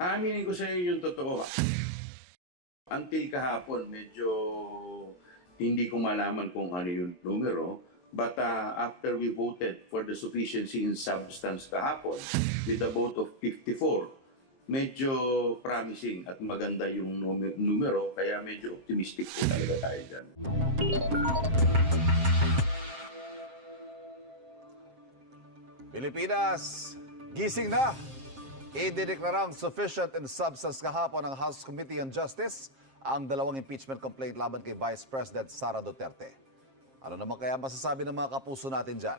Aaminin ko sa iyo yung totoo. Until kahapon, medyo hindi ko malaman kung ano yung numero. But after we voted for the sufficiency in substance kahapon, with a vote of 54, medyo promising at maganda yung numero, kaya medyo optimistic po talaga tayo dyan. Pilipinas, gising na! Idineklarang sufficient in substance kahapon ng House Committee on Justice ang dalawang impeachment complaint laban kay Vice President Sara Duterte. Ano naman kaya masasabi ng mga kapuso natin dyan?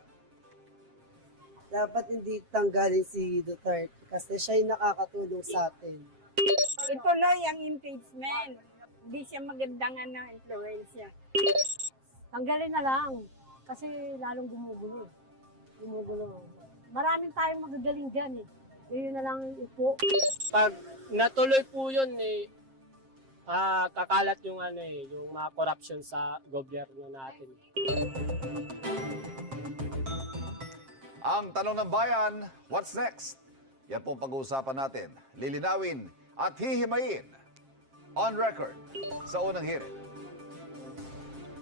Dapat hindi tanggalin si Duterte kasi siya yung nakakatulong sa atin. Ito na yung impeachment. Hindi siya magandang ng influensya. Tanggalin na lang kasi lalong gumugulo. Maraming tayong magagaling dyan eh. Yun na lang ipo. Pag natuloy po yun, kakalat yung yung mga corruption sa gobyerno natin. Ang tanong ng bayan, what's next? Yan pong pag-uusapan natin. Lilinawin at hihimayin. On record sa unang hearing.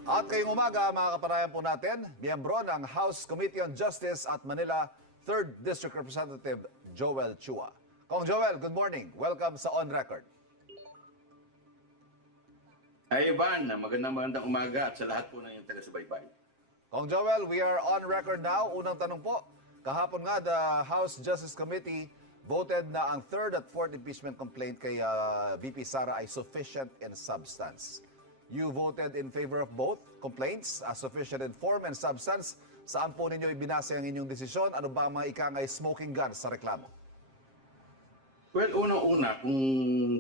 At kayong umaga, mga kapanayan po natin, miyembro ng House Committee on Justice at Manila 3rd District Representative Joel Chua. Kong Joel, good morning. Welcome sa On Record. Hi Ivan, magandang umaga at sa lahat po ng yung taga-subaybay. Kong Joel, we are on record now. Unang tanong po, kahapon nga the House Justice Committee voted na ang 3rd at 4th impeachment complaint kay VP Sara ay sufficient in substance. You voted in favor of both complaints, sufficient in form and substance. Saan po ninyo ibinase ang inyong desisyon? Ano ba ang mga ikangay smoking gun sa reklamo? Well, unang-una, kung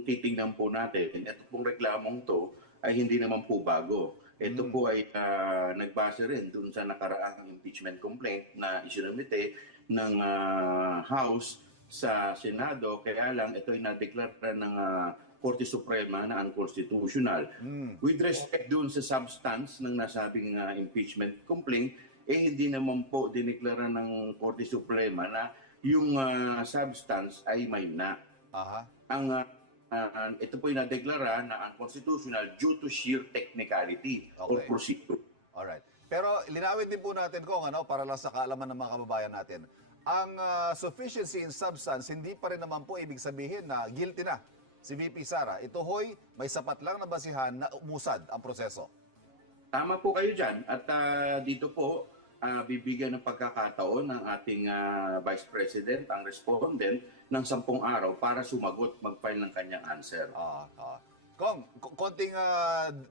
titingnan po natin, ito pong reklamong to ay hindi naman po bago. Ito po ay nagbase rin dun sa nakaraang impeachment complaint na isinumite ng House sa Senado. Kaya lang ito ay nadeklara ng Korte Suprema na unconstitutional. With respect dun sa substance ng nasabing impeachment complaint, hindi naman po dineklara ng Korte Suprema na yung substance ay may na. Aha. Ito po yung nadeklara na unconstitutional due to sheer technicality or procedure. Alright. Pero linawin din po natin kung para lang sa kaalaman ng mga kababayan natin. Ang sufficiency in substance, hindi pa rin naman po ibig sabihin na guilty na si VP Sara. Ito hoy, may sapat lang na basihan na umusad ang proseso. Tama po kayo dyan. At dito po, bibigyan ng pagkakataon ng ating Vice President, ang respondent, ng 10 araw para sumagot, mag-file ng kanyang answer. Kong, konting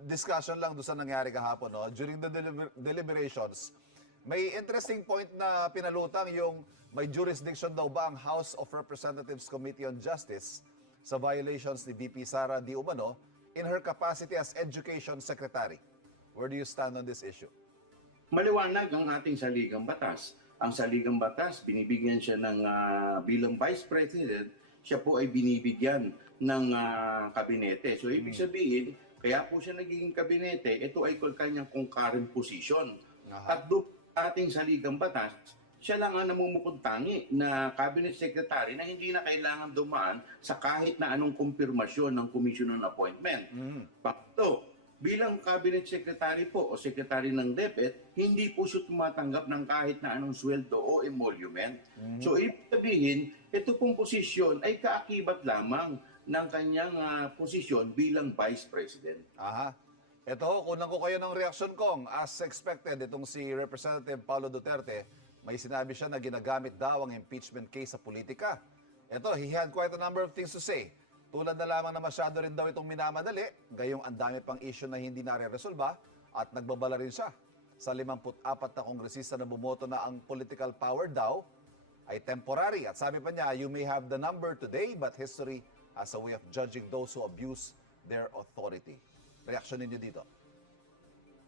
discussion lang doon sa nangyari kahapon. No? During the deliberations, may interesting point na pinalutang yung may jurisdiction daw ba ang House of Representatives Committee on Justice sa violations ni VP Sara Di Umano in her capacity as Education Secretary. Where do you stand on this issue? Maliwanag ang ating saligang batas. Ang saligang batas, binibigyan siya ng bilang Vice President, siya po ay binibigyan ng kabinete. So ibig sabihin, kaya po siya naging kabinete, ito ay kanyang concurrent position. At doon ating saligang batas, siya lang ang namumukod-tangi na cabinet secretary na hindi na kailangan dumaan sa kahit na anong kumpirmasyon ng commission on appointment. Pakto, bilang cabinet secretary po o secretary ng DepEd, hindi po siya tumatanggap ng kahit na anong sweldo o emolument. So ibig sabihin, ito pong posisyon ay kaakibat lamang ng kanyang posisyon bilang Vice President. Aha. Ito, kunan ko kayo ng reaksyon kong. As expected, itong si Representative Paulo Duterte, may sinabi siya na ginagamit daw ang impeachment case sa politika. Ito, he had quite a number of things to say. Tulad na lamang na masyado rin daw itong minamadali, gayong ang dami pang issue na hindi nare-resolba at nagbabala rin siya. Sa 54 na kongresista na bumoto na ang political power daw ay temporary. At sabi pa niya, you may have the number today but history has a way of judging those who abuse their authority. Reaksyon ninyo dito?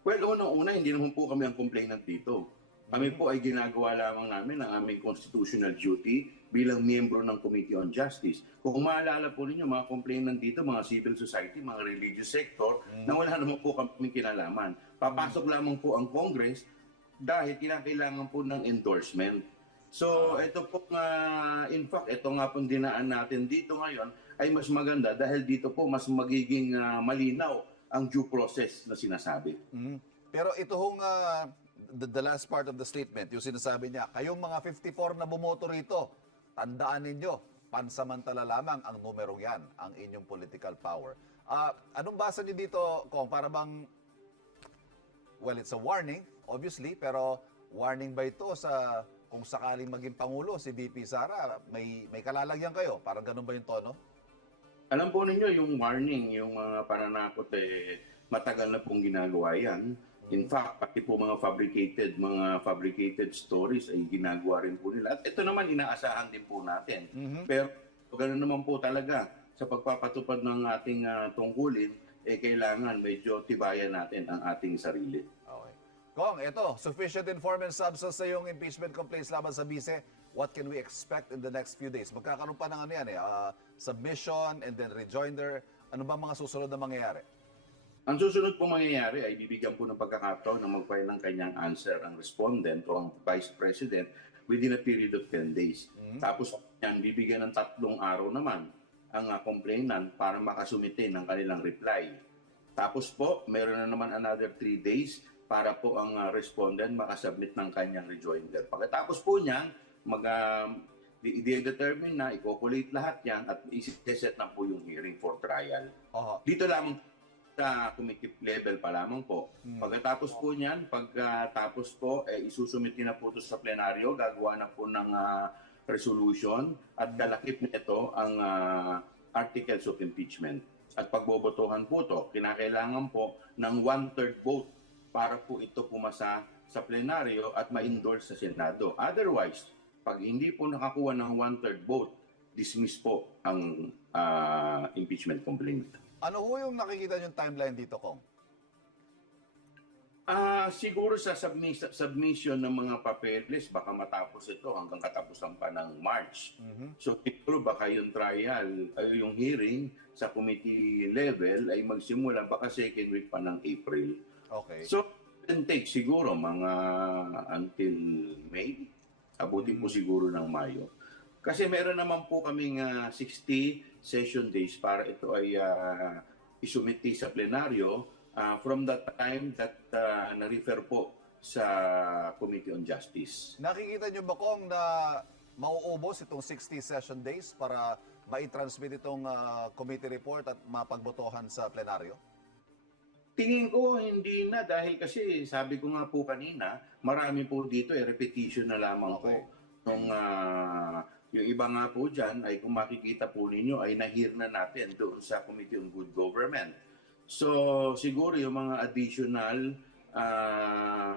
Well, unang-una, hindi naman po kami ang complainant dito. Kami po ay ginagawa lamang namin ang aming constitutional duty bilang miyembro ng Committee on Justice. Kung maalala po ninyo, mga complainant dito, mga civil society, mga religious sector, na wala naman po kami kinalaman. Papasok lamang po ang Congress dahil kailangan po ng endorsement. So, ito po in fact, ito nga pong dinaan natin dito ngayon ay mas maganda dahil dito po mas magiging malinaw ang due process na sinasabi. Mhm. Pero ito hong the last part of the statement, yung sinasabi niya, kayong mga 54 na bumoto rito, tandaan ninyo, pansamantala lamang ang numerong yan, ang inyong political power. Anong basa niyo dito, Kong? Para bang, well, it's a warning, obviously, pero warning ba ito sa kung sakaling maging Pangulo si VP Sara, may kalalagyan kayo? Parang ganun ba yung tono? Alam po ninyo yung warning, yung mga pananakot matagal na pong ginagawa yan. In fact, pati po mga fabricated stories ay ginagawa rin po nila. At ito naman inaasahan din po natin. Pero ganoon naman po talaga sa pagpapatupad ng ating tungkulin, kailangan medyo tibayan natin ang ating sarili. Okay. Kong, ito, sufficient informant substance sa yung impeachment complaints laban sa Vice. What can we expect in the next few days? Magkakaroon pa ng submission and then rejoinder. Ano ba mga susunod na mangyayari? Ang susunod po mangyayari ay bibigyan po ng pagkakataon na mag-file ng kanyang answer ang respondent o ang Vice President within a period of 10 days. Tapos yan, bibigyan ng 3 araw naman ang complainant para makasumite ng kanilang reply. Tapos po, meron na naman another 3 days para po ang respondent makasubmit ng kanyang rejoinder. Pagkatapos po niyan, i-determine na, i-collate lahat yan at i-set na po yung hearing for trial. Dito lamang sa committee level pa lamang po. Pagkatapos po niyan, pagkatapos po, isusumiti na po ito sa plenaryo, gagawa na po ng resolution at kalakip nito ang articles of impeachment. At pagbobotohan po ito, kinakailangan po ng 1/3 vote para po ito pumasa sa plenaryo at ma-endorse sa Senado. Otherwise, pag hindi po nakakuha ng 1/3 vote, dismiss po ang impeachment complaint. Ano ho yung nakikita yung timeline dito, Kong? Siguro sa submission ng mga papeles, baka matapos ito hanggang katapusan pa ng March. So siguro baka yung trial, yung hearing sa committee level ay magsimula baka second week pa ng April. Okay. So it take siguro mga until May, abutin po siguro ng Mayo. Kasi meron naman po kaming 60 session days para ito ay isumiti sa plenaryo from the time that na-refer po sa Committee on Justice. Nakikita nyo ba, Kong, na mauubos itong 60 session days para mai-transmit itong committee report at mapagbotohan sa plenaryo? Tingin ko hindi na dahil kasi sabi ko nga po kanina, marami po dito repetition na lamang po. Yung iba nga po dyan ay kung makikita po ninyo ay na-hear na natin doon sa Committee on Good Government. So siguro yung mga additional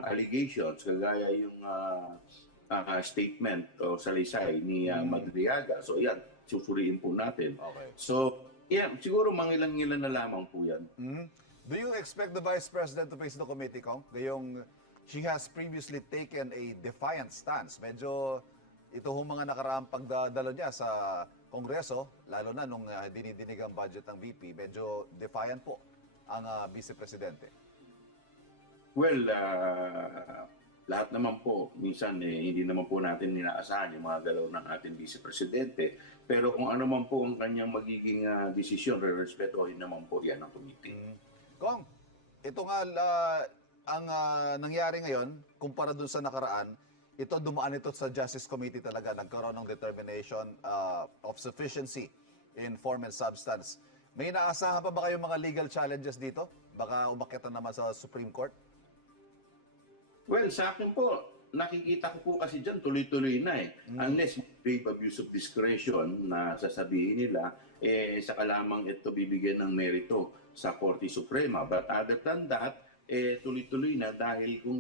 allegations kagaya yung statement o salaysay ni Madriaga. So yan, susuriin po natin. Okay. So yan, siguro mangilan-ngilan na lamang po yan. Do you expect the Vice President to face the committee, Kong? Gayong she has previously taken a defiant stance. Medyo ito hong mga nakaraang pagdadalo niya sa Kongreso, lalo na nung dinidinig ang budget ng VP, medyo defiant po ang Vice Presidente. Well, lahat naman po, minsan hindi naman po natin inaasahan yung mga galaw ng ating Vice Presidente. Pero kung ano man po ang kanyang magiging desisyon, re-respetuhin naman po yan ang committee. Kong, ito nga ang nangyari ngayon, kumpara dun sa nakaraan, ito dumaan ito sa Justice Committee talaga. Nagkaroon ng determination of sufficiency in form and substance. May inaasahan pa ba kayong mga legal challenges dito? Baka umakyat na naman sa Supreme Court? Well, sa akin po, nakikita ko po kasi dyan tuloy-tuloy na Unless grave abuse of discretion na sasabihin nila, saka lamang ito bibigyan ng merito sa Korte Suprema. But other than that, tuloy-tuloy na dahil kung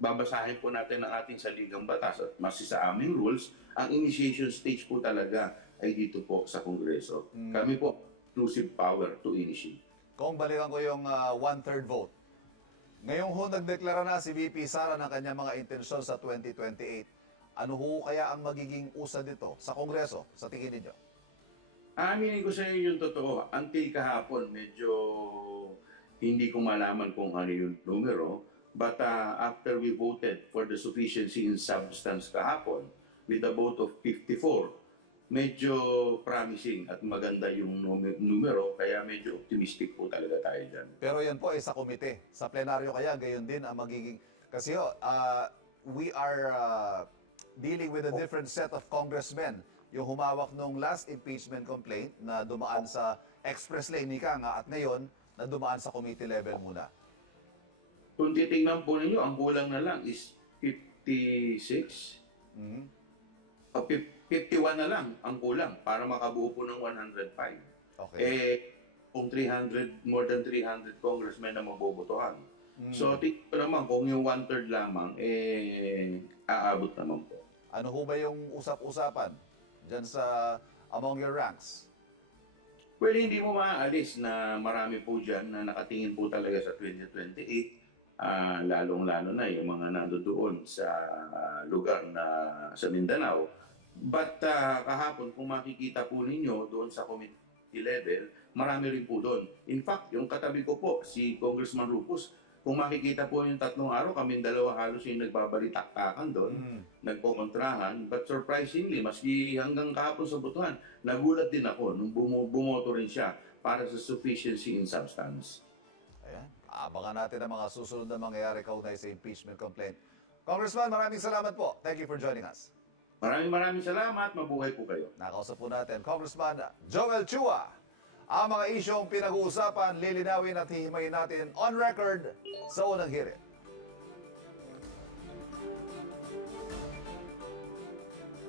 babasahin po natin ang ating saligang batas at masi sa aming rules, ang initiation stage po talaga ay dito po sa Kongreso. Kami po, exclusive power to initiate. Kung balikan ko yung 1/3 vote, ngayong ho nagdeklara na si VP Sara ng kanyang mga intensyon sa 2028, ano ho kaya ang magiging usad dito sa Kongreso, sa tingin ninyo? Aminin ko sa inyo yung totoo. Until kahapon, medyo hindi ko malaman kung ano yung numero. But after we voted for the sufficiency in substance kahapon, with a vote of 54, medyo promising at maganda yung numero, kaya medyo optimistic po talaga tayo dyan. Pero yan po ay sa komite. Sa plenaryo kaya, gayon din ang magiging... Kasi we are dealing with a different set of congressmen. Yung humawak nung last impeachment complaint na dumaan sa express lane ni Kanga at ngayon na dumaan sa committee level muna. Kung titingnan po ninyo, ang kulang na lang is 56. Mhm. O 51 na lang ang kulang para makabuo po ng 105. Okay. Kung 300, more than 300 congressmen na mabobotohan. Mm. So, tingnan ko naman, kung yung 1/3 lamang, aabot naman po. Ano ho ba yung usap-usapan dyan sa among your ranks? Well, hindi mo maaalis na marami po dyan na nakatingin po talaga sa 2028. Lalong-lalo na yung mga nandoon sa lugar na sa Mindanao. But kahapon, kung makikita po ninyo doon sa committee level, marami rin po doon. In fact, yung katabi ko po, si Congressman Rufus, kung makikita po yung 3 araw, kaming dalawa halos yung nagbabalitaktakan doon, nagpokontrahan. But surprisingly, maski hanggang kahapon sa butuhan, nagulat din ako nung bumoto rin siya para sa sufficiency in substance. Ayan. Abangan natin ang mga susunod na mangyayari kaugnay sa impeachment complaint. Congressman, maraming salamat po. Thank you for joining us. Maraming salamat. Mabuhay po kayo. Nakausap po natin, Congressman Joel Chua. Ang mga isyong pinag-uusapan, lilinawin at hihimayin natin on record sa unang hirit.